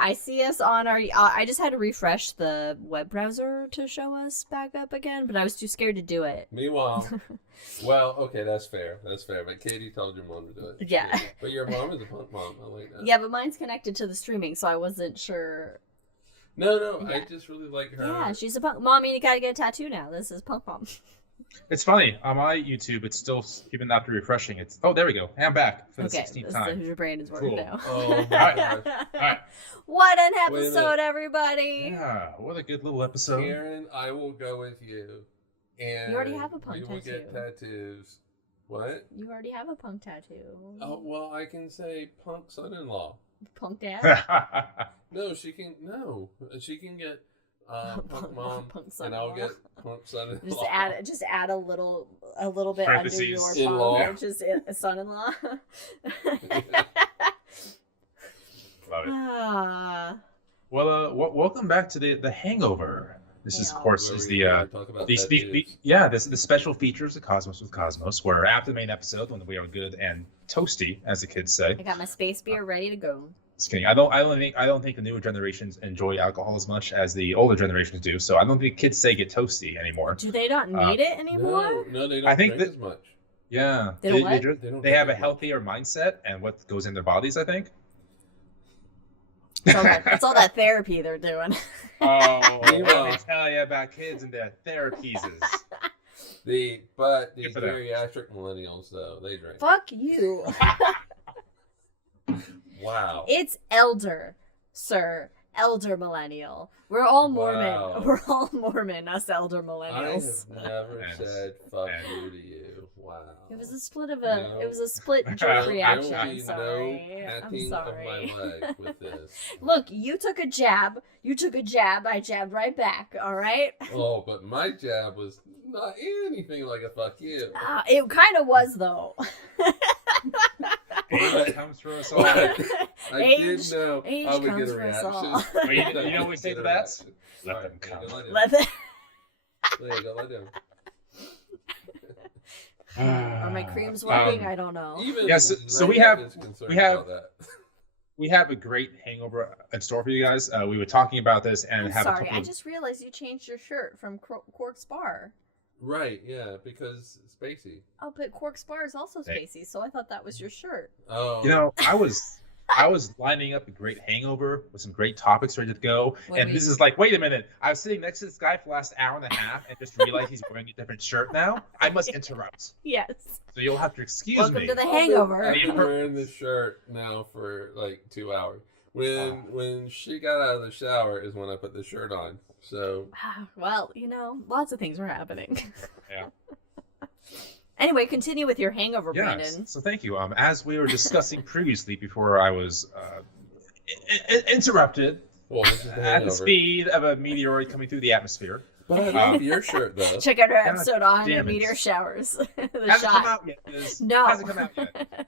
I see us on our. I just had to refresh the web browser to show us back up again, but I was too scared to do it. Meanwhile, well, okay, that's fair. That's fair. But Katie told your mom to do it. Yeah. But your mom is a punk mom. I like that. Yeah, but mine's connected to the streaming, so I wasn't sure. No, Yeah. I just really like her. Yeah, she's a punk. Mommy, you gotta get a tattoo now. This is punk mom. It's funny. On my YouTube, it's still, even after refreshing, it's... Oh, there we go. I'm back for the 16th time. Your brain is working Cool. now. Oh, my gosh. All right. What an Wait a episode, everybody! Yeah, what a good little episode. Karen, I will go with you. And You already have a punk we will tattoo. get tattoos. What? You already have a punk tattoo. Oh, well, I can say punk son-in-law. Punk dad? No, she can get punk mom, Punk and son-in-law. I'll get punk son-in-law. Just add a little bit Parentheses. under your In-law. phone, just son-in-law. Love it. Ah. Well, welcome back to the Hangover. This is, of course, is the talk about the tattoos. the special features of Cosmos with Cosmos, where after the main episode, when we are good and toasty, as the kids say. I got my space beer ready to go. Just kidding. I don't think the newer generations enjoy alcohol as much as the older generations do. So I don't think kids say get toasty anymore. Do they not need it anymore? No, they don't I think drink that- as much. Yeah, They don't what? they have a healthier mindset and what goes in their bodies, I think. It's all that therapy they're doing. Oh, let me tell you about kids and their therapies. The Good for them. geriatric millennials, though, they drink. Fuck you. Wow. It's elder, sir. Elder millennial. We're all Mormon. Wow. We're all Mormon, us elder I millennials. have never Yes. said fuck you to you. Wow. It was a split No. it was a split There jerk will reaction. There will be I'm sorry. no I'm patting sorry. of my leg with this. Look, you took a jab. I jabbed right back. All right. Oh, but my jab was not anything like a fuck you. It kind of was though. Age comes for us all. But I Age- did know age I would comes get a for us reaction. all. Well, you know what we say to bats? Let All them right, come. there you go, Let the- There you go, let them. Are my creams working? I don't know. Even Yeah, so we Lena have- is concerned we have- about that. We have a great hangover in store for you guys. We were talking about this and I'm have a sorry. couple I of... just realized you changed your shirt from Quark's Bar. Right, yeah, because spacey. Oh, but Quark's Bar is also Hey. spacey, so I thought that was your shirt. Oh, You know, I was lining up a great hangover with some great topics ready to go, What and do this we- is like, wait a minute. I was sitting next to this guy for the last hour and a half and just realized he's wearing a different shirt now. I must interrupt. Yes. So you'll have to excuse Welcome me. to the Hangover. I've been wearing this shirt now for like 2 hours. When she got out of the shower is when I put the shirt on. So Well, lots of things were happening. Yeah. Anyway, continue with your hangover, Yes. Brandon. So thank you. As we were discussing previously, before I was interrupted well, this is the at the hangover. speed of a meteoroid coming through the atmosphere. But I love your shirt though. Check out our God episode on damn it. meteor showers. The Hasn't come shot. out yet. Liz. No. Hasn't come out yet.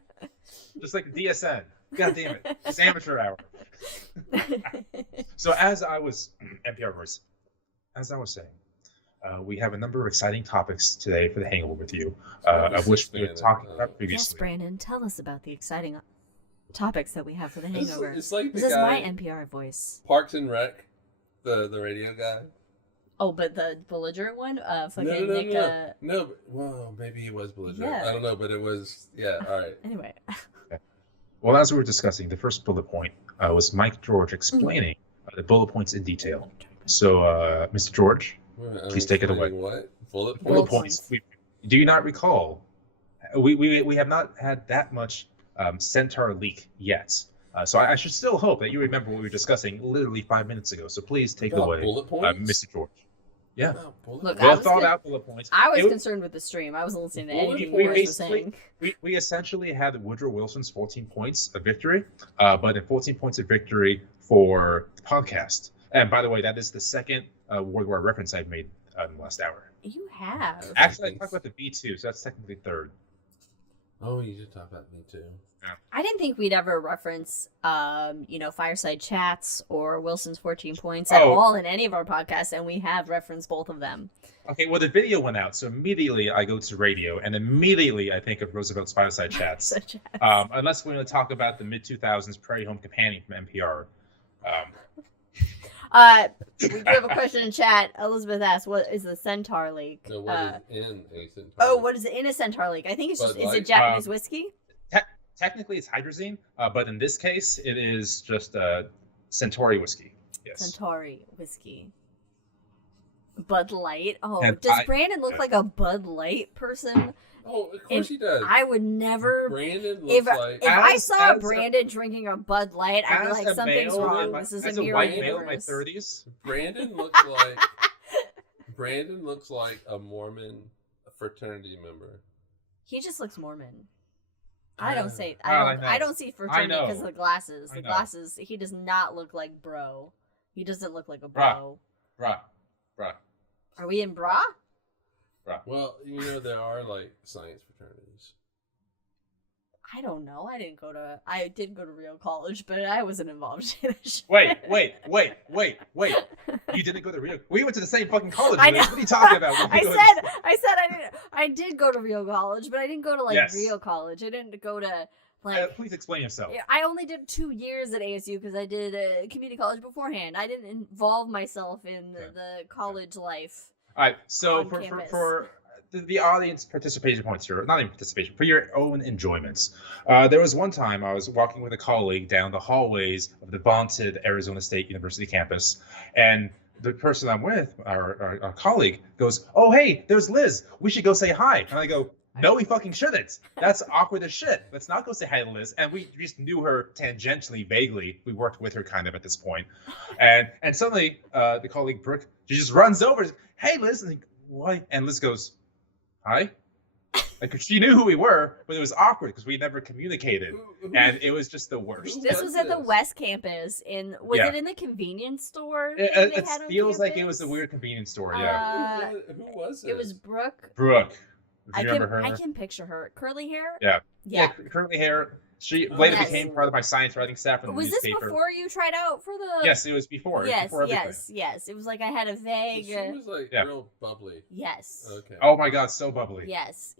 Just like the DSN. God damn it. It's amateur hour. So as I was NPR voice, as I was saying, we have a number of exciting topics today for the Hangover with you, of which we were talking about Yes, previously. Brandon, tell us about the exciting topics that we have for the hangover. It's like This the is guy my NPR voice. Parks and Rec, the radio guy. Oh, but the belligerent one? Fucking No, Nick, no. But, well, maybe he was belligerent. Yeah. I don't know, but it was all right. Anyway. Well, as we were discussing, the first bullet point was Mike George explaining the bullet points in detail. So, Mr. George, please take it away. What? Bullet Bullet points? points. Do you not recall? We have not had that much Centaur leak yet. So I should still hope that you remember what we were discussing literally 5 minutes ago. So please take it About away, bullet points? Mr. George. Yeah. About bullet Look, points? I Well was thought gonna- out bullet points. I was It- concerned with the stream. I wasn't listening to Well, anything we you guys were basically- saying. We essentially had Woodrow Wilson's 14 points of victory, but in 14 points of victory for the podcast. And by the way, that is the second World War reference I've made in the last hour. You have. Actually, I talked about the B2, so that's technically third. Oh, you just talked about me too. I didn't think we'd ever reference, Fireside Chats or Wilson's 14 Points at Oh. all in any of our podcasts, and we have referenced both of them. Okay, well, the video went out, so immediately I go to radio, and immediately I think of Roosevelt's Fireside Chats. Such as- Unless we're going to talk about the mid-2000s Prairie Home Companion from NPR. We do have a question in chat. Elizabeth asks, "What is the Centaur Lake?" So what is in a Centaur? Oh, what is in a Centaur Lake? I think it's just is it Japanese whiskey? Technically, it's hydrazine, but in this case, it is just Centauri whiskey. Yes. Centauri whiskey. Bud Light. Oh, And does Brandon look like a Bud Light person? Oh, of course he does. I would never. Brandon looks like. If I saw Brandon drinking a Bud Light, I'd be like, a something's male wrong. in my- This is as a a mirror white male in my universe. 30s. Brandon looks like. Brandon looks like a Mormon fraternity member. He just looks Mormon. I don't say. Well, I don't see fraternity know. because of the glasses. I The know. glasses. He does not look like bro. He doesn't look like a bro. Bruh. Are we in bra? Well, you know there are like science fraternities. I don't know. I did go to real college, but I wasn't involved in that shit. Wait. You didn't go to Rio? We went to the same fucking college. I know. What are you talking about? I said I didn't. I did go to real college, but I didn't go to Yes. real college. I didn't go to like. Please explain yourself. I only did 2 years at ASU because I did community college beforehand. I didn't involve myself in the college life. All right. So On campus. for the audience participation points here, not even participation, for your own enjoyments. There was one time I was walking with a colleague down the hallways of the vaunted Arizona State University campus, and the person I'm with, our colleague, goes, "Oh, hey, there's Liz. We should go say hi." And I go, "No, we fucking shouldn't. That's awkward as shit. Let's not go say hi to Liz." And we just knew her tangentially, vaguely. We worked with her kind of at this point. And suddenly, the colleague Brooke, she just runs over, "Hey, Liz." And what? And Liz goes, "Hi." Like, she knew who we were, but it was awkward because we never communicated, and it was just the worst. This was at the West Campus. Was it in the convenience store? It feels like it was a weird convenience store. Yeah. Who was it? It was Brooke. Brooke. If you remember her. I can picture her. Curly hair? Yeah. Curly hair. She later became part of my science writing staff in the Was newspaper. this before you tried out for the? Yes, it was before. Yes, before yes. It was like I had a vague. She was like real bubbly. Yes. Okay. Oh my God, so bubbly. Yes.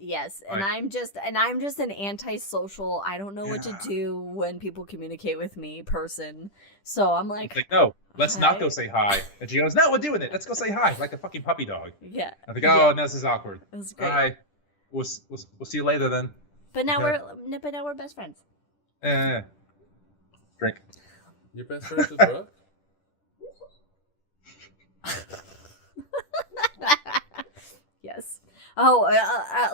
And I'm just an antisocial. I don't know what to do when people communicate with me person. So I'm like, no, let's not go say hi. And she goes, "No, we're doing it. Let's go say hi," like a fucking puppy dog. Yeah. I think, no, this is awkward. It was great. All right, we'll see you later then. But now we're best friends. Drink. Your best friend's with Brooke? Yes. Oh,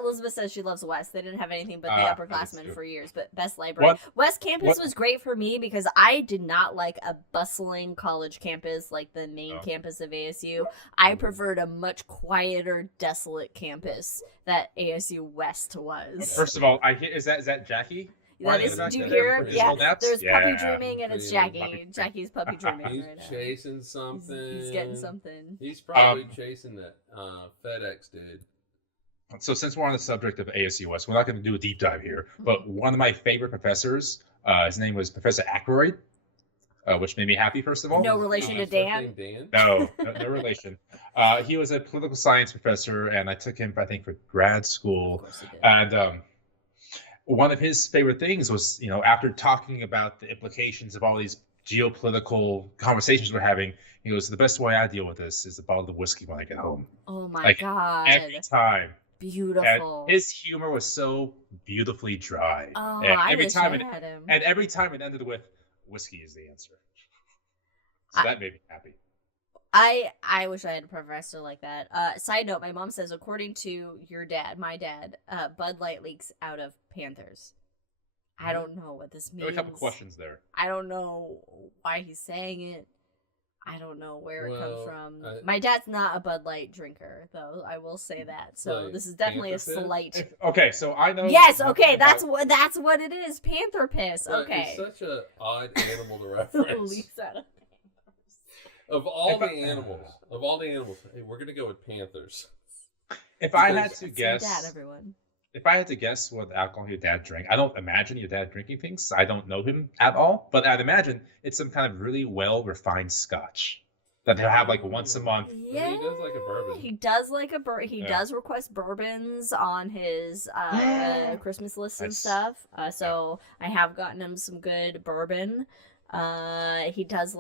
Elizabeth says she loves West. They didn't have anything but the upperclassmen for years, but best library. West Campus was great for me because I did not like a bustling college campus like the main campus of ASU. I preferred a much quieter, desolate campus that ASU West was. First of all, is that Jackie? Do you hear him? Yeah, there's puppy dreaming, and it's Jackie. Jackie's puppy dreaming. He's right chasing something. He's getting something. He's probably chasing that FedEx dude. So since we're on the subject of ASU West, we're not going to do a deep dive here, but one of my favorite professors, his name was Professor Ackroyd, which made me happy, first of all. No relation to Dan? No relation. He was a political science professor, and I took him, I think, for grad school. And one of his favorite things was, after talking about the implications of all these geopolitical conversations we're having, he goes, "The best way I deal with this is a bottle of whiskey when I get home." Oh my God. Every time. Beautiful. And his humor was so beautifully dry. Oh, and I every wish time I had him. And every time it ended with, "Whiskey is the answer." So that made me happy. I wish I had a professor like that. Side note, my mom says, according to my dad, Bud Light leaks out of Panthers. I don't know what this means. There are a couple questions there. I don't know why he's saying it. I don't know where it comes from. My dad's not a Bud Light drinker, though. I will say that. So like this is definitely a slight. Okay, so I know. Yes. Okay, that's what it is. Panther piss. Okay. It's such an odd animal to reference. Leaks out of Of all the animals, hey, we're gonna go with Panthers. If I had to guess, dad, everyone. If I had to guess what alcohol your dad drank, I don't imagine your dad drinking things. I don't know him at all, but I'd imagine it's some kind of really well refined Scotch that he'll have like once a month. Yeah, he does like a bourbon. He does like a bourbon. He does request bourbons on his Christmas list and stuff. So I have gotten him some good bourbon. He does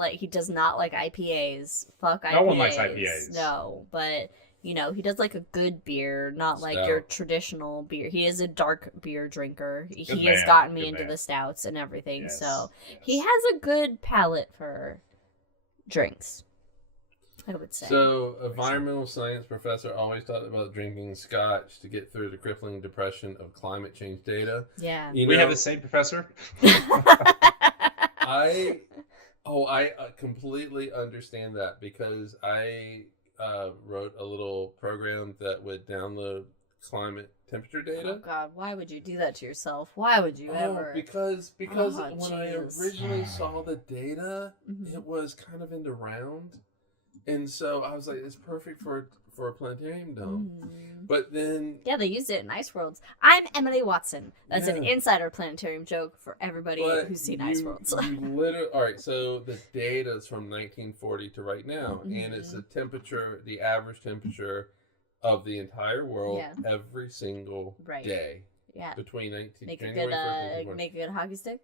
not like IPAs. Fuck IPAs. No one likes IPAs. No, but he does like a good beer, not like your traditional beer. He is a dark beer drinker. He has gotten me into the stouts and everything. Yes. So he has a good palate for drinks, I would say. So, environmental science professor always talked about drinking scotch to get through the crippling depression of climate change data. Yeah. We have the same professor? I completely understand that because I wrote a little program that would download climate temperature data. Oh God, why would you do that to yourself? Why would you ever? Because when I originally saw the data, it was kind of in the round. And so I was like, it's perfect for a planetarium dome. But then... Yeah, they used it in Ice Worlds. I'm Emily Watson. That's an insider planetarium joke for everybody who's seen Ice Worlds. Alright, so the data is from 1940 to right now. And it's the average temperature of the entire world every single day. Yeah. Between January 1st and make a good hockey stick?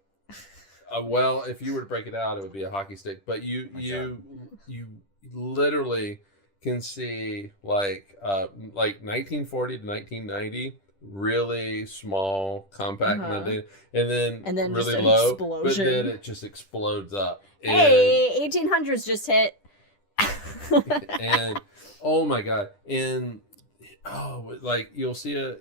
Well, if you were to break it out, it would be a hockey stick. But you literally can see like 1940 to 1990, really small, compact amount of data, and then really low, explosion. But then it just explodes up. Hey, 1800s just hit. And oh my God, and like you'll see a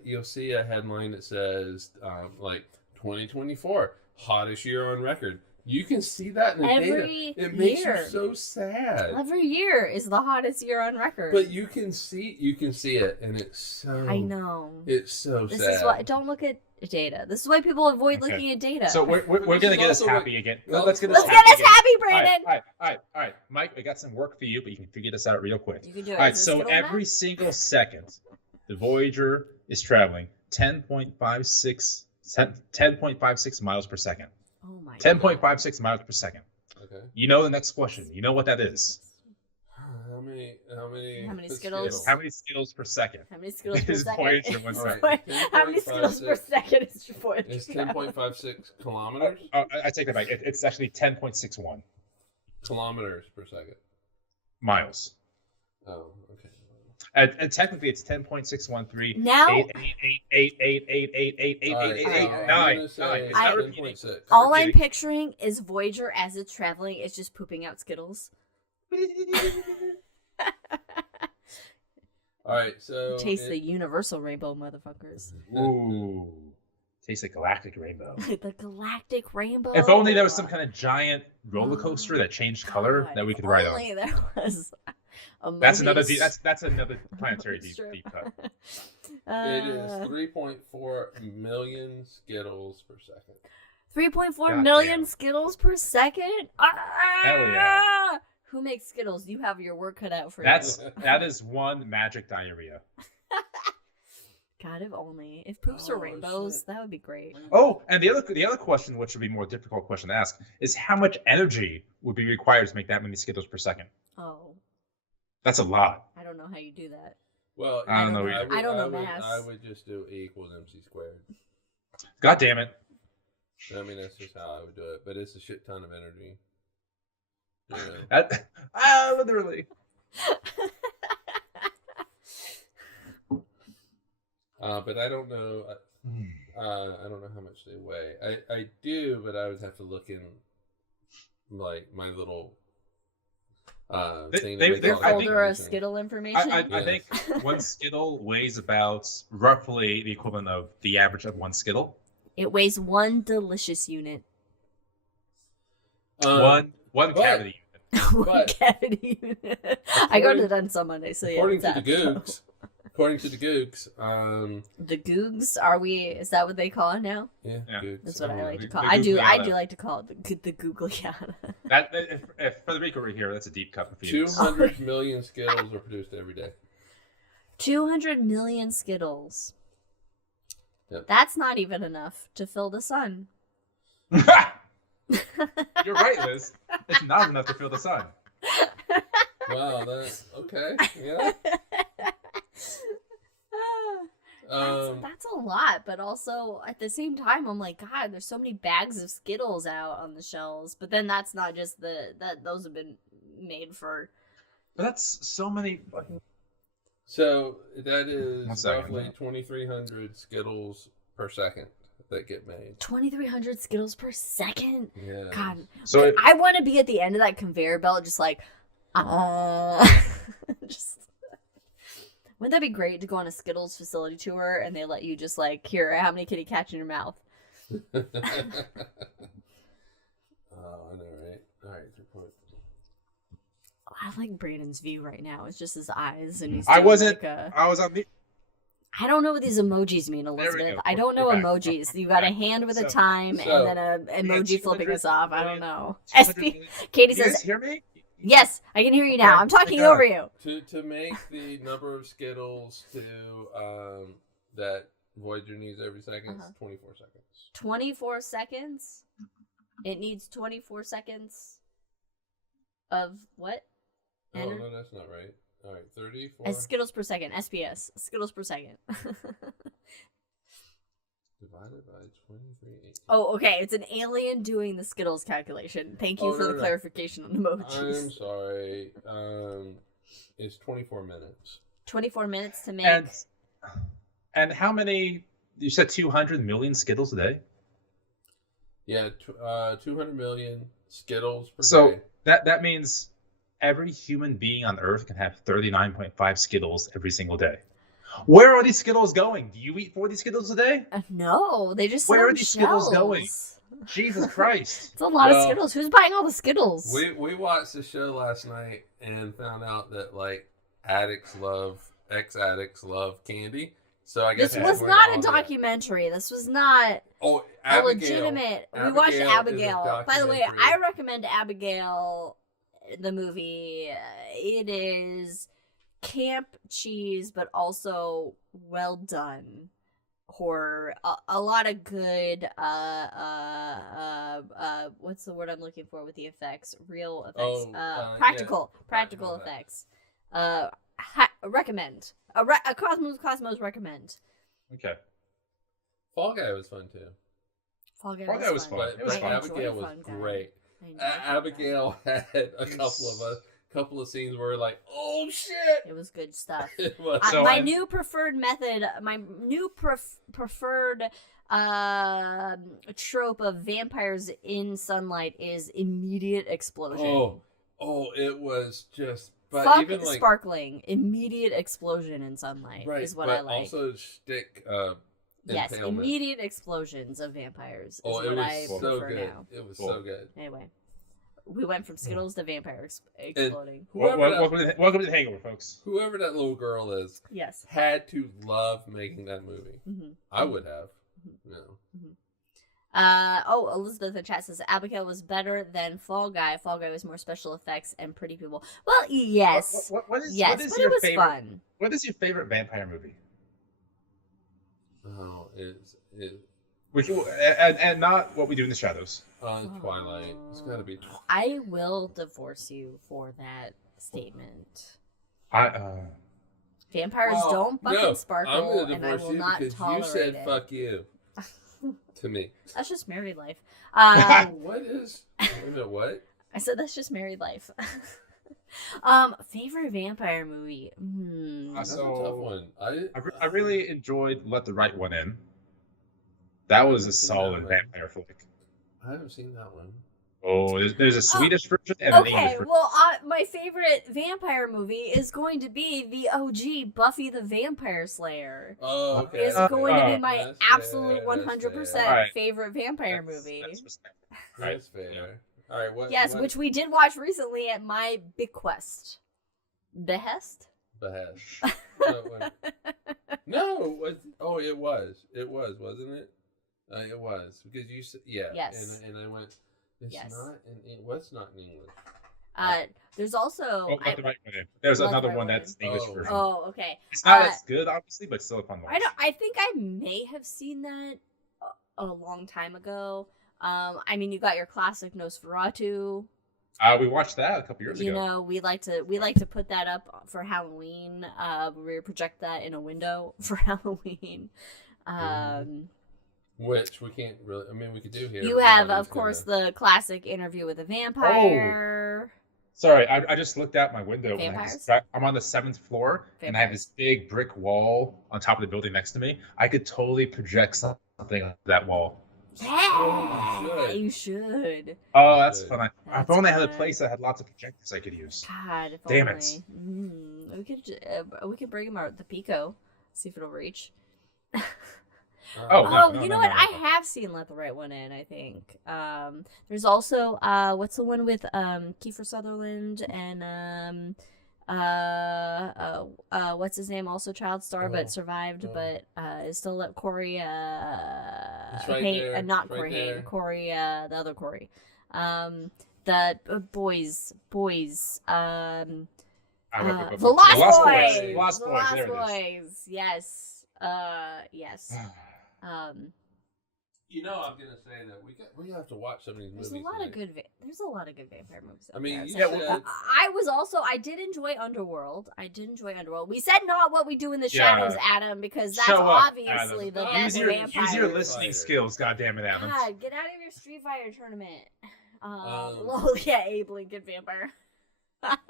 headline that says like 2024 hottest year on record. You can see that in the data. It makes you so sad. Every year is the hottest year on record. But you can see it, and it's so. I know. It's so sad. This is why don't look at data. This is why people avoid looking at data. So we're gonna get us happy again. Let's get us happy, Brandon. All right, Mike. I got some work for you, but you can figure this out real quick. You can do it. All right. So every single second, the Voyager is traveling 10.56 miles per second. Oh my 10.56 miles per second. Okay. You know the next question. You know what that is. How many Skittles? How many Skittles per second? How many Skittles per second? Voyager How many Skittles per second is Voyager? It's 10.56 kilometers. Oh, I take that back. It's actually 10.61 kilometers per second. Miles. Oh, okay. And technically, it's 10.613. Now, 88888888889. All I'm picturing is Voyager as it's traveling. It's just pooping out Skittles. All right, so taste the universal rainbow, motherfuckers. Ooh, taste the galactic rainbow. The galactic rainbow. If only there was some kind of giant roller coaster that changed color that we could ride on. Only there was. That's another planetary deep cut. It is 3.4 million Skittles per second. 3.4 million Skittles per second? Hell yeah. Who makes Skittles? You have your work cut out for that is one magic diarrhea. God, if only. If poops were rainbows, that would be great. Oh, and the other question, which would be a more difficult question to ask, is how much energy would be required to make that many Skittles per second? Oh. That's a lot. I don't know how you do that. Well, I don't know. I don't know math. I would just do E equals MC squared. God damn it. I mean, that's just how I would do it. But it's a shit ton of energy. Literally. But I don't know. I don't know how much they weigh. I do, but I would have to look in like my little thing. Their folder of Skittle information. I think one Skittle weighs about roughly the equivalent of the average of one Skittle. It weighs one delicious unit. One cavity unit. One cavity unit. I go to the dentist on Monday, so yeah. According to the Googs, the Googs, is that what they call it now? Yeah. Googs. That's what I like to call it. I do like to call it the Googliana. If Federico were here, that's a deep cut for 200 million Skittles are produced every day. 200 million Skittles. Yep. That's not even enough to fill the sun. You're right, Liz. It's not enough to fill the sun. Wow, that's okay. Yeah. That's a lot, but also at the same time, I'm like, God, there's so many bags of Skittles out on the shelves. But then that's not just those have been made for. But that's so many fucking. So that is roughly 2,300 Skittles per second that get made. 2,300 Skittles per second? Yeah. God. So I want to be at the end of that conveyor belt, just like, just. Wouldn't that be great to go on a Skittles facility tour and they let you just like, here, how many kitty cats in your mouth? Oh, I know, right? All right, 3 points. I like Brandon's view right now. It's just his eyes, and he's. I wasn't. Like I was on the. I don't know what these emojis mean, Elizabeth. I don't know emojis. You got a hand with a time and then an emoji flipping us off. I don't know. SP. Katie says. You guys hear me? Yes, I can hear you now. I'm talking over you. To make the number of Skittles to that Voyager needs every second is 24 seconds. 24 seconds? It needs 24 seconds of what? Oh, no, that's not right. All right, 34. Skittles per second. SPS. Skittles per second. Divided by 23. Oh, okay. It's an alien doing the Skittles calculation. Thank you for the clarification on emojis. I'm sorry. It's 24 minutes. 24 minutes to make. And how many? You said 200 million Skittles a day? Yeah, 200 million Skittles per day. So that means every human being on Earth can have 39.5 Skittles every single day. Where are these Skittles going? Do you eat 40 Skittles a day? No, they just. Where are these shells. Skittles going? Jesus Christ! It's a lot of Skittles. Who's buying all the Skittles? We watched the show last night and found out that like ex-addicts love candy. So I guess this was not a documentary. This was not a legitimate. We watched Abigail. By the way, I recommend Abigail, the movie. It is camp cheese, but also well done horror. A lot of good. What's the word I'm looking for with the effects? Real effects. Practical effects. Recommend. A Cosmos recommend. Okay. Fall Guy was fun too. Fall Guy was fun. But Abigail was great. Abigail had a couple of scenes where like, oh shit! It was good stuff. It was. My new preferred method, my new preferred trope of vampires in sunlight is immediate explosion. Oh, it was just. But Fuck even like sparkling, immediate explosion in sunlight is what I like. Also stick. Yes, impalement. immediate explosions of vampires is what I prefer now. It was so good. Anyway, we went from Skittles to vampires exploding. Welcome to the Hangover, folks. Whoever that little girl is, yes, had to love making that movie. Mm-hmm. I would have. No. Mm-hmm. Elizabeth in chat says Abigail was better than Fall Guy. Fall Guy was more special effects and pretty people. Well, yes, what is but it was fun. What is your favorite vampire movie? Oh, and not What We Do in the Shadows. Twilight. It's got to be. I will divorce you for that statement. Vampires don't fucking sparkle, and I will not tolerate you said it. "fuck you" to me. That's just married life. What is? Wait a minute, what? I said that's just married life. Favorite vampire movie? That's a tough one. I really enjoyed Let the Right One In. That was a solid vampire flick. I haven't seen that one. Oh, there's a Swedish version and an English version. Well, my favorite vampire movie is going to be the OG Buffy the Vampire Slayer. Oh, okay. It's going to be my absolute 100% favorite vampire movie. That's fair. All right. What? Which we did watch recently at my bequest. Behest? No. It was. It was, wasn't it? It was because you said Yes. And I went. It's not in. What's not in English? There's also. There's another one that's the English version. Oh, okay. It's not as good, obviously, but still a fun one. I think I may have seen that a long time ago. I mean, you got your classic Nosferatu. We watched that a couple years ago. You know, we like to put that up for Halloween. We project that in a window for Halloween. Which we can't really. I mean, we could do here. You have, of course, the classic Interview with a Vampire. Oh. Sorry, I just looked out my window. Vampires? I'm on the 7th floor, Vampires. and I have this big brick wall on top of the building next to me. I could totally project something on that wall. Yeah, you should. Oh, that's fun. If only I had a place that had lots of projectors I could use. God, if Damn only. it. We could bring him out the Pico, see if it'll reach. No, you know what? I have seen Let the Right One In, I think. There's also what's the one with Kiefer Sutherland and what's his name? Also child star, but survived, but is still at Corey. It's right Haim, there. not Right Corey there. Haim, Corey, the other Corey. The boys. The Lost Boys. The Lost The Boys. Lost There it is. Boys. Yes. Yes. You know, I'm gonna say that we have to watch some of these movies. There's a lot of good vampire movies. I mean, I did enjoy Underworld. We said not What We Do in the Shadows, Adam, because that's obviously the best vampire. Use your listening skills, goddammit, Adam. God, get out of your Street Fighter tournament. Oh yeah, Abe Lincoln Vampire.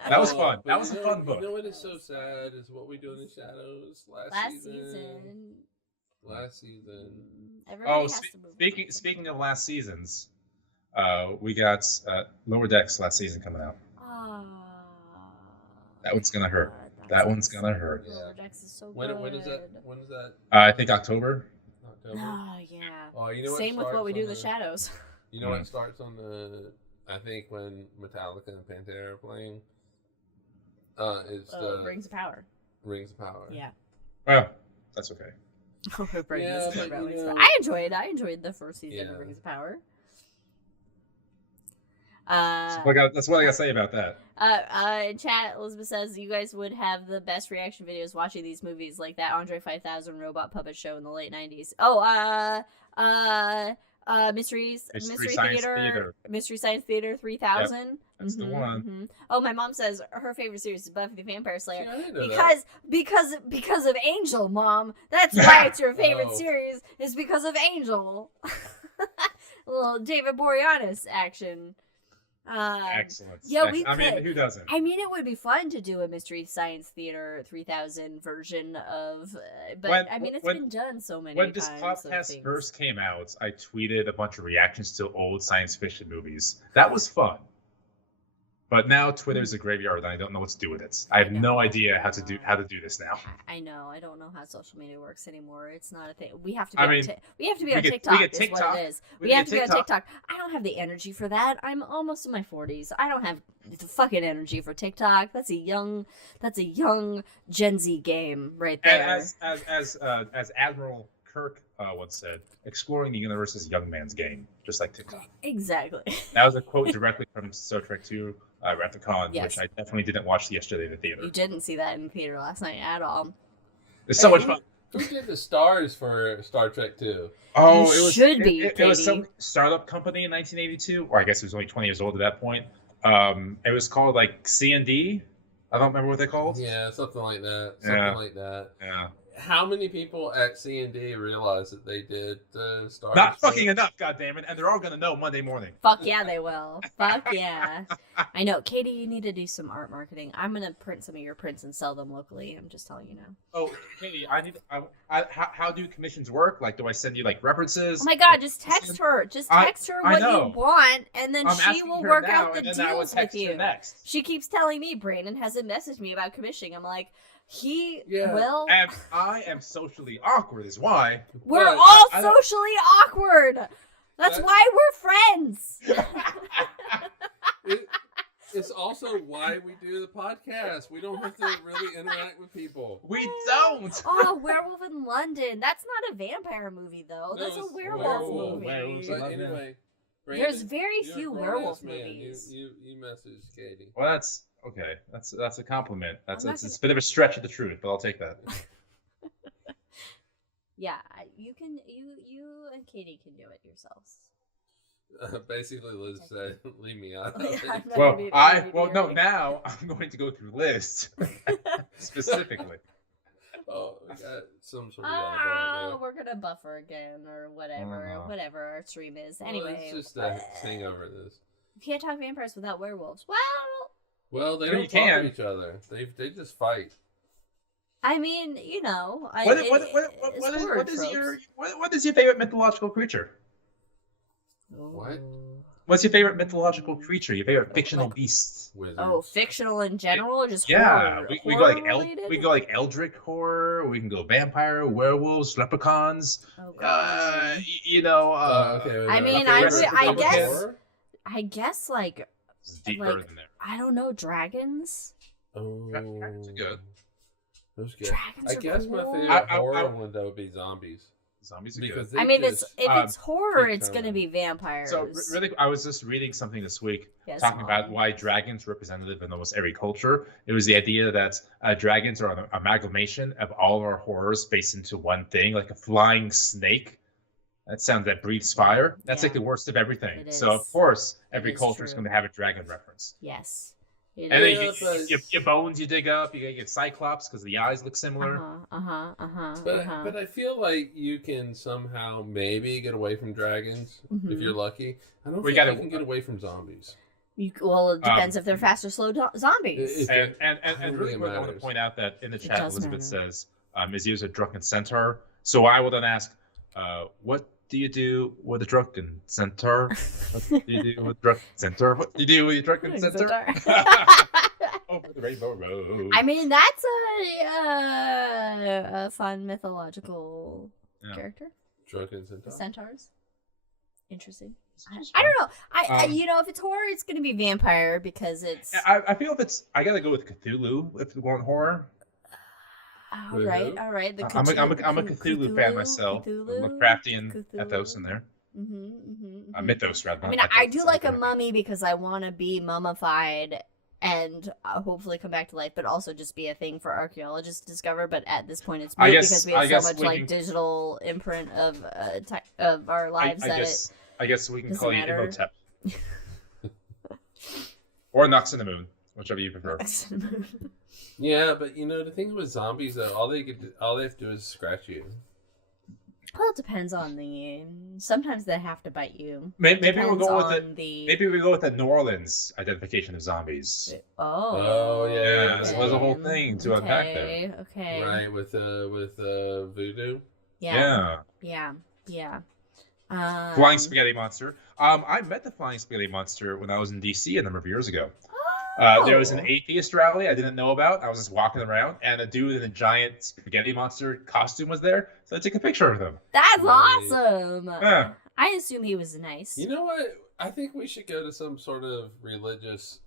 That was fun. That was a fun book. You know what is so sad is What We Do in the Shadows last season. Last season. Everybody has to move speaking of last seasons, we got Lower Decks last season coming out. That one's gonna hurt. That one's gonna hurt. Lower Decks is so When good. is that? When is that? I think October. Oh yeah. Oh, you know what? Same with What We Do in the Shadows. You know what starts on the? I think when Metallica and Pantera are playing. It's the Rings of Power. Rings of Power. Yeah. Well, that's okay. I enjoyed the first season of Rings of Power. That's what I gotta say about that. In chat, Elizabeth says you guys would have the best reaction videos watching these movies, like that Andre 5000 robot puppet show in the late 90s. Mystery Science Theater 3000. Yep, that's the one. Mm-hmm. Oh, my mom says her favorite series is Buffy the Vampire Slayer because of Angel, Mom. That's why it's your favorite series, is because of Angel. A little David Boreanaz action. Excellent. Yeah, I mean, who doesn't? I mean, it would be fun to do a Mystery Science Theater 3000 version of, but it's been done so many times. When this podcast first came out, I tweeted a bunch of reactions to old science fiction movies. That was fun. But now Twitter's a graveyard, and I don't know what to do with it. I have no idea how to do this now. I know. I don't know how social media works anymore. It's not a thing. We have to be on TikTok. Is what it is. We have to be on TikTok. I don't have the energy for that. I'm almost in my 40s. I don't have the fucking energy for TikTok. That's a young Gen Z game right there. And as Admiral Kirk once said, exploring the universe is a young man's game, just like TikTok. Exactly. That was a quote directly from Star Trek II. Wrath-of-Khan, which I definitely didn't watch yesterday in the theater. You didn't see that in the theater last night at all. It's so much fun. Who did the stars for Star Trek 2? Oh, it was some startup company in 1982, or I guess it was only 20 years old at that point. It was called like C&D. I don't remember what they're called. Yeah, something like that. Yeah. How many people at C&D realized that they did Star Trek? Not fucking enough, goddammit, and they're all gonna know Monday morning. Fuck yeah, they will. Fuck yeah. I know, Katie. You need to do some art marketing. I'm gonna print some of your prints and sell them locally. I'm just telling you now. Oh, Katie, how do commissions work? Like, do I send you like references? Oh my god, just text her. Just text her what you want, and then she will work out the deals with you. She keeps telling me Brandon hasn't messaged me about commissioning. I'm like, will. And I am socially awkward, is why. We're all socially awkward. That's why we're friends. It's also why we do the podcast. We don't have to really interact with people. We don't. Oh, Werewolf in London. That's not a vampire movie, though. That's a werewolf movie. But anyway, Brandon, there's very few werewolf movies. You messaged Katie. Well, that's okay. That's a compliment. It's a bit of a stretch of the truth, but I'll take that. Yeah, you and Katie can do it yourselves. Basically, Liz said, "Leave me out." Now I'm going to go through lists specifically. Oh, we got some sort of yellow going we're gonna buffer again or whatever our stream is. there. Anyway, Well, it's just a hangover. This. You can't talk vampires without werewolves. Well, they Sure don't you talk can. to each other. They just fight. I mean, you know, What is your favorite mythological creature? What? What's your favorite mythological creature? Your favorite fictional beast? Wizards. Oh, fictional in general, or just Yeah, horror? we go like Horror-related? we go like eldritch horror. We can go vampire, werewolves, leprechauns. Oh, God. Okay. I mean, I guess like It's deeper like- than there. I don't know, dragons. Oh, Dragons are good. Those good. Dragons I are guess my cool. favorite I- horror one though would be zombies. Zombies are Because good. they I mean, just, if it's horror, take it's gonna time. be vampires. So really, I was just reading something this week Yes, talking about Mom. why dragons are representative in almost every culture. It was the idea that dragons are an amalgamation of all our horrors based into one thing, like a flying snake. That breathes fire. That's like Yeah. the worst of everything. It So of is. course, It every is culture is true. going to have a dragon reference. Yes. And Yeah, then but- your bones you dig up, you get Cyclops because the eyes look similar. But I feel like you can somehow maybe get away from dragons if you're lucky. I don't We think gotta- you can get away from zombies. Well, it depends if they're fast or slow zombies. It- And I don't really think quick, it I want to matters. point out that in the It chat, does Elizabeth matter. says, is a drunken centaur. So I will then ask, what do you do with a drunken centaur? What do you do with a drunken centaur? What do you do with a drunken centaur? Over the rainbow road. I mean, that's a fun mythological Yeah. character. Drunken centaur. Centaurs. Interesting. I don't know. If it's horror, it's gonna be vampire because it's. I feel I gotta go with Cthulhu if we want horror. All right. The I'm a Cthulhu fan myself. Cthulhu, Lovecraftian ethos in there. Mythos rather. I mean, not I ethos, do it's like a different. mummy because I want to be mummified and hopefully come back to life, but also just be a thing for archaeologists to discover. But at this point, it's I moot guess- because we I have guess so much we like can- digital imprint of our lives I guess we can doesn't call you matter. Imhotep. Or Nux in the Moon, whichever you prefer. Yeah, but the thing with zombies though, all they have to do is scratch you. Well, it depends on the. Sometimes they have to bite you. Maybe we'll Depends go with on the. Maybe we go with the New Orleans identification of zombies. Oh. Yeah, this was a whole thing to unpack there. Okay. Right, with voodoo. Yeah. Flying Spaghetti Monster. I met the Flying Spaghetti Monster when I was in DC a number of years ago. There was an atheist rally I didn't know about. I was just walking around, and a dude in a giant spaghetti monster costume was there. So I took a picture of him. That's Nice. awesome. Yeah. I assume he was nice. You know what? I think we should go to some sort of religious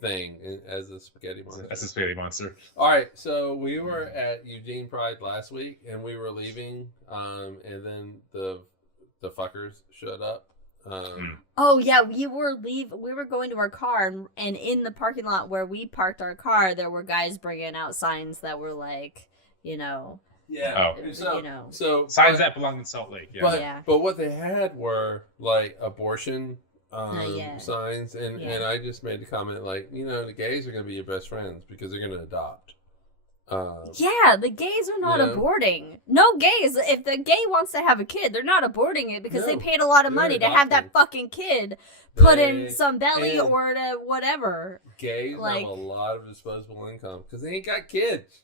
thing as a spaghetti monster. That's a spaghetti monster. All right, so we were at Eugene Pride last week, and we were leaving, and then the fuckers showed up. Oh yeah, we were going to our car, and in the parking lot where we parked our car, there were guys bringing out signs that were like, Yeah. Oh. So Signs that belong in Salt Lake. Yeah. But but what they had were like abortion Yeah. signs, and I just made the comment like, the gays are gonna be your best friends because they're gonna adopt. yeah, the gays are not aborting. No gays. If the gay wants to have a kid, they're not aborting it because they No, paid a lot of they're money to have that adopting. fucking kid put They- in some belly and- or to whatever. Gays Like- have a lot of disposable income because they ain't got kids.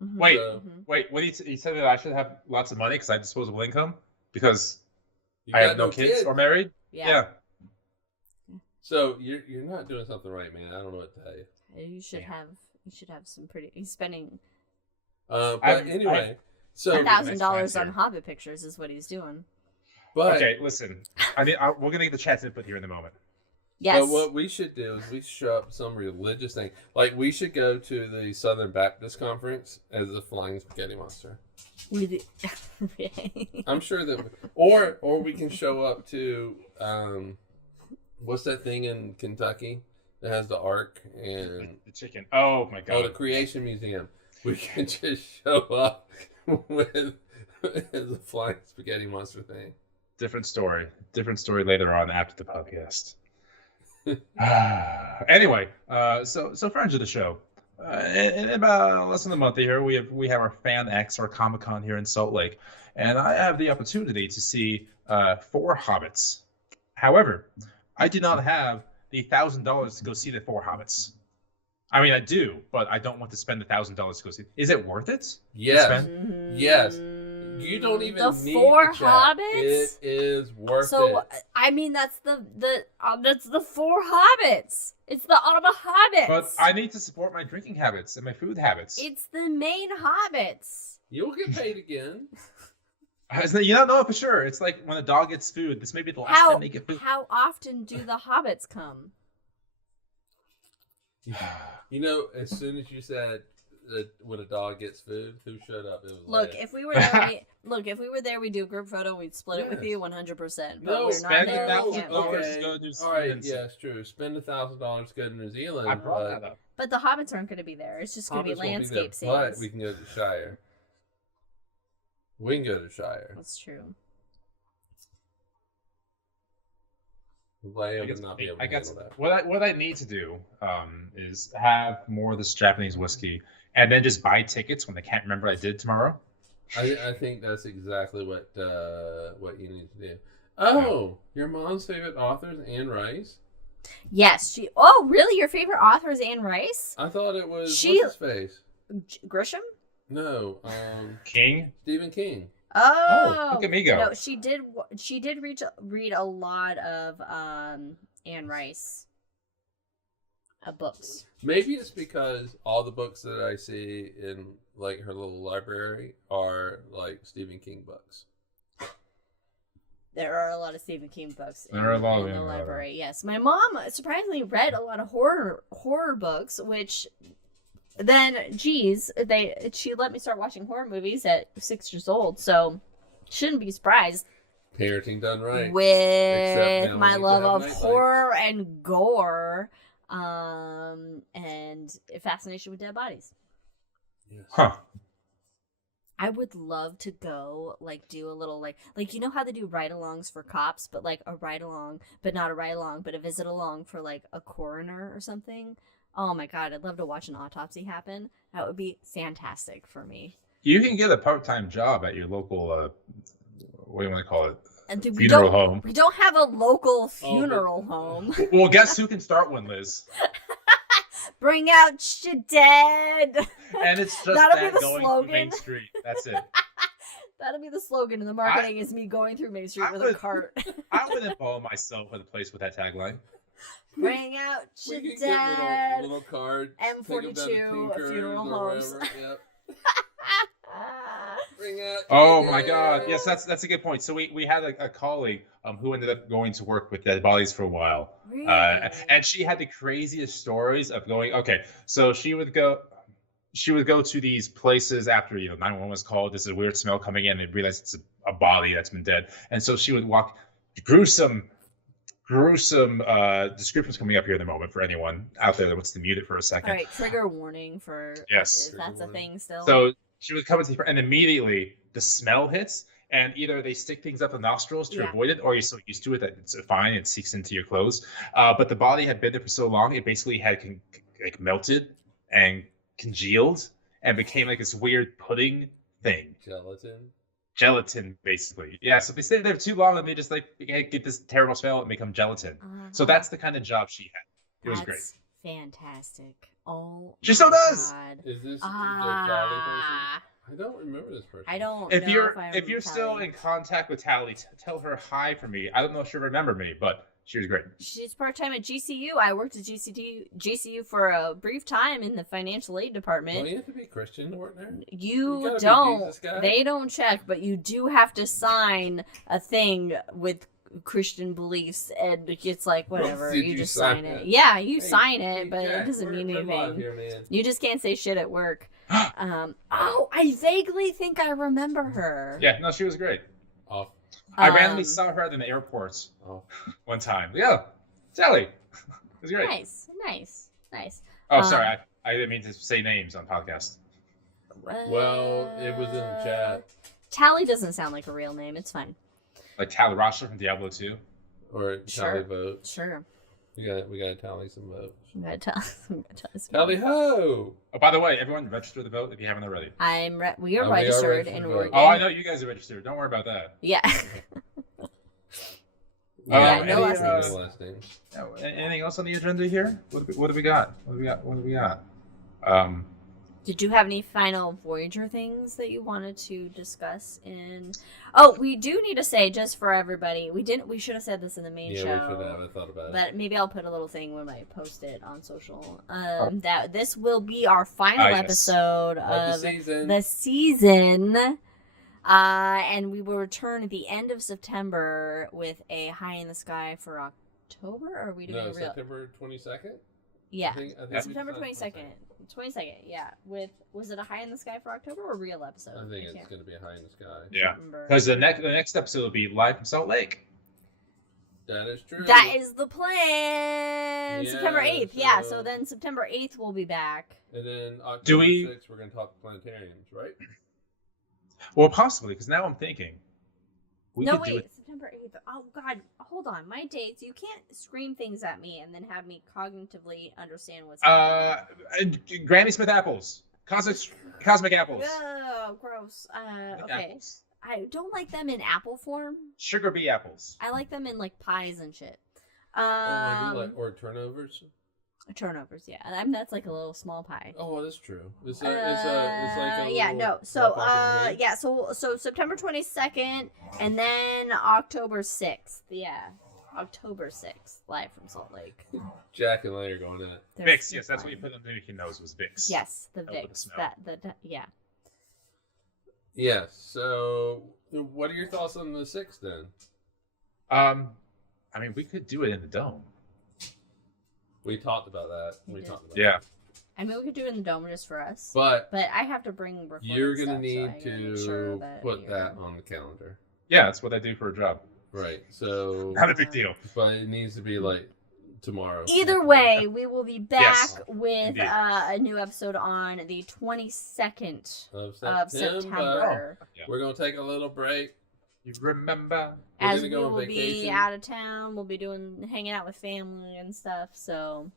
Wait, So- wait. What he said that I should have lots of money because I have disposable income because You I got have no kids kid. or married. Yeah. So you're not doing something right, man. I don't know what to tell you. You should have some pretty. He's spending But I- anyway, so $1,000 on here. Hobbit pictures is what he's doing. but Okay, listen. We're gonna get the chat's input here in a moment. Yes. But what we should do is we should show up some religious thing. Like we should go to the Southern Baptist Conference as a flying spaghetti monster. I'm sure that, or we can show up to what's that thing in Kentucky that has the Ark and The chicken. Oh my god. the Creation Museum. We can just show up with as a flying spaghetti monster thing. Different story. Different story later on after the podcast. Anyway, so friends of the show, In about less than a month here, we have our Fan X, our Comic Con here in Salt Lake, and I have the opportunity to see 4 Hobbits. However, I do not have the $1,000 to go see the 4 Hobbits. I mean, I do, but I don't want to spend $1,000 to go see. Is it worth it? Yes. Yes. You don't even the need 4 the check. Hobbits. It is worth it. So I mean, that's the 4 Hobbits. It's all the Hobbits. But I need to support my drinking habits and my food habits. It's the main Hobbits. You'll get paid again. You don't know for sure. It's like when a dog gets food. This may be the last time they get food. How often do the Hobbits come? You know, as soon as you said that when a dog gets food, who showed up? It was Look, Leia. if we were there, we'd do a group photo. We'd split it with you 100%. But No, we're not spend there. $1,000 We can't. Okay. to go do All right, something. yeah, it's true. Spend $1,000 to go to New Zealand. I brought that up. But the Hobbits aren't going to be there. It's just going to be Hobbits won't landscape there, But scenes. we can go to Shire. We can go to Shire. That's true. Leia would not be able to handle that. What I need to do is have more of this Japanese whiskey, and then just buy tickets when I can't remember what I did tomorrow. I think that's exactly what you need to do. Oh, your mom's favorite author is Anne Rice? Yes, she. Oh, really? Your favorite author is Anne Rice? I thought it was She- what's his face? Grisham? No, King. Stephen King. Oh, look at me go. No, she did. She did read a lot of Anne Rice books. Maybe it's because all the books that I see in like her little library are like Stephen King books. There are a lot of Stephen King books There are a lot in of the them, library. Yes, my mom surprisingly read a lot of horror books, which then, geez, she let me start watching horror movies at 6 years old, so shouldn't be surprised. Parenting done right. With now my we need to love have of night horror and gore, and fascination with dead bodies. Yes. Huh. I would love to go, do a little, you know how they do ride-alongs for cops, but, a ride-along, but not a ride-along, but a visit-along for, a coroner or something? Oh, my God, I'd love to watch an autopsy happen. That would be fantastic for me. You can get a part-time job at your local, what do you want to call it? And Funeral home. We don't have a local funeral home. Well, guess who can start one, Liz? Bring out your dead. And it's just That'll be that the going slogan. through Main Street. That's it. That'll be the slogan, and the marketing is me going through Main Street with a cart. I would involve myself in a place with that tagline. Bring out We your can get dead. little card. M42 funeral homes. Yep. Bring out. Oh your my God! dead. Yes, that's a good point. So we had a colleague who ended up going to work with dead bodies for a while, Really? and she had the craziest stories of going. Okay, so she would go to these places after 911 was called. There's a weird smell coming in. They realize it's a body that's been dead, and so she would walk. Gruesome descriptions coming up here in the moment for anyone out there that wants to mute it for a second. All right, trigger warning for Yes. if that's a thing still. So she would come into and immediately the smell hits, and either they stick things up the nostrils to avoid it, or you're so used to it that it's fine, it seeps into your clothes. But the body had been there for so long, it basically had melted and congealed and became like this weird pudding thing. Gelatin, basically. Yeah, so if they stay there too long and they just get this terrible smell and become gelatin. So that's the kind of job she had. It was great. Fantastic. Oh, She still does. God. Is this the Charlie person? I don't remember this person. I don't. If know you're I if you're remember still Tally. in contact with Tally, tell her hi for me. I don't know if she'll remember me, but she was great. She's part-time at GCU. I worked at GCU for a brief time in the financial aid department. Don't you have to be Christian to work there? You gotta be don't. Jesus guy. They don't check, but you do have to sign a thing with Christian beliefs, and it's like whatever. Did You you just sign sign it. it? Yeah, you Hey, sign it, but Jack, it doesn't mean we're live anything. here, man. You just can't say shit at work. Oh, I vaguely think I remember her. Yeah, no, she was great. Off. I randomly saw her at an airport one time. Yeah, Tally. It was great. Nice. Oh, sorry, I didn't mean to say names on podcast. Well, it was in the chat. Tally doesn't sound like a real name. It's fine. Like Tally Rochler from Diablo 2. Or Charlie Vote. Sure. We gotta tally some votes. I'm gonna tell some Tally ho! Oh, by the way, everyone register the vote if you haven't already. We are we are registered registered in to Oregon. vote. Oh, I know you guys are registered. Don't worry about that. Yeah. Yeah, no any last names. Anything else on the agenda here? What do we got? Did you have any final Voyager things that you wanted to discuss in? Oh, we do need to say, just for everybody, we should have said this in the main show. Yeah, we should have. I thought about it. But maybe I'll put a little thing when I post it on social. That this will be our final episode of the season. And we will return at the end of September with a High in the Sky for October. Or are we doing September 22nd? Yeah, I think September 22nd. 22nd, yeah. Was it a High in the Sky for October or a real episode? I think it's going to be a High in the Sky. Yeah, because the next episode will be live from Salt Lake. That is true. That is the plan. Yeah, September 8th, yeah. So then September 8th we'll be back. And then October 6th we're going to talk planetariums, right? Well, possibly, because now I'm thinking. September 8th. Oh, God. Hold on. My dates. You can't scream things at me and then have me cognitively understand what's happening. Granny Smith apples. Cosmic apples. Oh, gross. Okay. Apples. I don't like them in apple form. Sugar bee apples. I like them in, like, pies and shit. Or turnovers? Turnovers, yeah. That's like a little small pie. Oh, that's true. It's like a yeah, no. So so September 22nd and then October 6th. Yeah. October 6th, live from Salt Lake. Jack and I are going at Vicks, yes, that's what you put on the nose was Vicks. Yes, the Vicks. Yeah. Yeah, so what are your thoughts on the 6th then? I mean, we could do it in the dome. We talked about that. Yeah. I mean, we could do it in the dome just for us. But I have to bring you're going to need to put that on the calendar. Yeah, that's what I do for a job. Right. So not a big deal. But it needs to be like tomorrow. Either way, we will be back with a new episode on the 22nd of September. We're going to take a little break. You remember? As we will be out of town, we'll be hanging out with family and stuff. So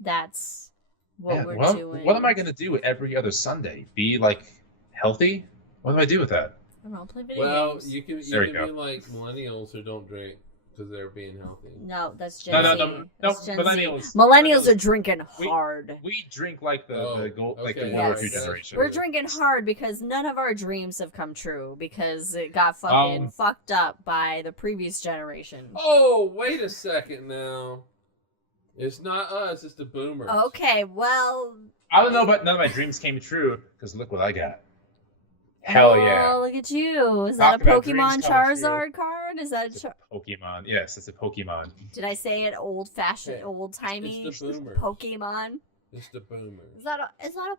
that's what we're doing. What am I going to do every other Sunday? Be like healthy? What do I do with that? I don't know. Play video games. You can be like millennials who don't drink because they're being healthy. No, that's Gen Z. No, millennials. Millennials are drinking hard. We drink like the generation. We're drinking hard because none of our dreams have come true because it got fucking fucked up by the previous generation. Oh, wait a second now. It's not us, it's the boomers. Okay, well... I don't know, but none of my dreams came true because look what I got. Hell yeah. Oh, look at you. Is that a Pokemon Charizard card? Is that a Pokemon? Yes, it's a Pokemon. Did I say it old-fashioned, old-timey? It's the boomers. Pokemon? It's the boomers. Is that a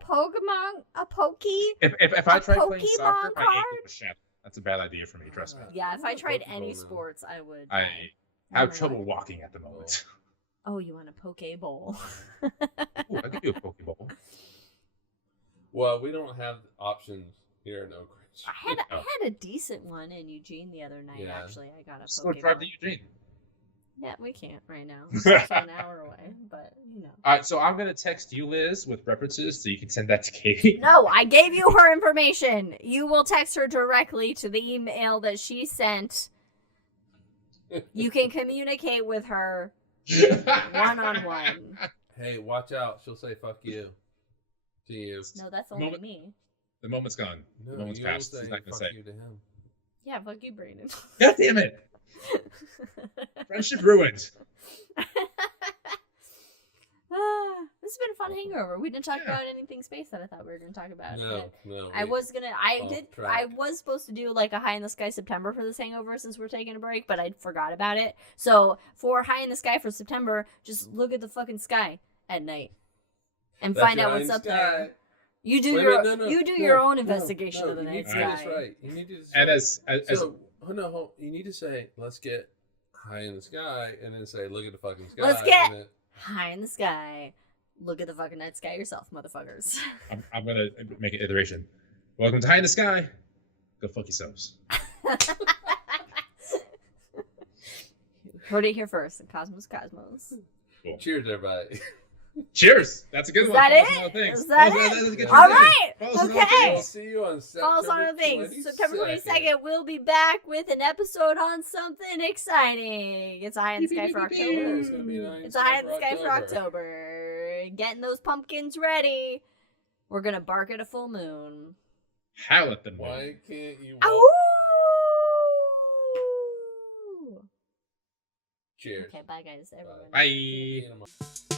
Pokemon? A Pokey? If I tried playing soccer, card? my ankle would shatter. That's a bad idea for me, trust me. Yeah, if I tried any sports, I would. I have trouble walking at the moment. Oh, you want a Pokeball? Ooh, I could do a Pokeball. Well, we don't have options here in Oak Ridge. I had a decent one in Eugene the other night, actually. I got a Pokeball. So drive to Eugene. Yeah, we can't right now. It's just an hour away, but, you know. All right, so I'm going to text you, Liz, with references so you can send that to Katie. No, I gave you her information. You will text her directly to the email that she sent. You can communicate with her one-on-one. Hey, watch out. She'll say, fuck you. To you. No, that's only me. The moment's gone. No, the moment's passed. He's not going to say. You to him. Yeah, fuck you, Brandon. God damn it. Friendship ruined. This has been a fun hangover. We didn't talk about anything space that I thought we were going to talk about. No. I was supposed to do like a High in the Sky September for this hangover since we're taking a break, but I forgot about it. So for High in the Sky for September, just look at the fucking sky at night and find out what's up there. You do your own investigation of the night sky. That's right. You need to you need to say, let's get high in the sky, and then say, look at the fucking sky. Let's get high in the sky. Look at the fucking night sky yourself, motherfuckers. I'm going to make an iteration. Welcome to High in the Sky. Go fuck yourselves. Heard it here first. Cosmos. Cool. Cheers, everybody. Cheers. That's a good one. That Follow us on all the things. Is that it? All right. Okay. We'll see you on Follow us on September the things. 22nd. September 22nd, we'll be back with an episode on something exciting. It's a high in the sky for October. It's gonna be nice. It's a high in the sky for October. Getting those pumpkins ready. We're gonna bark at a full moon. Howl at the moon. Why can't you? Ow! Cheers. Okay, bye guys, everyone. Bye. Bye.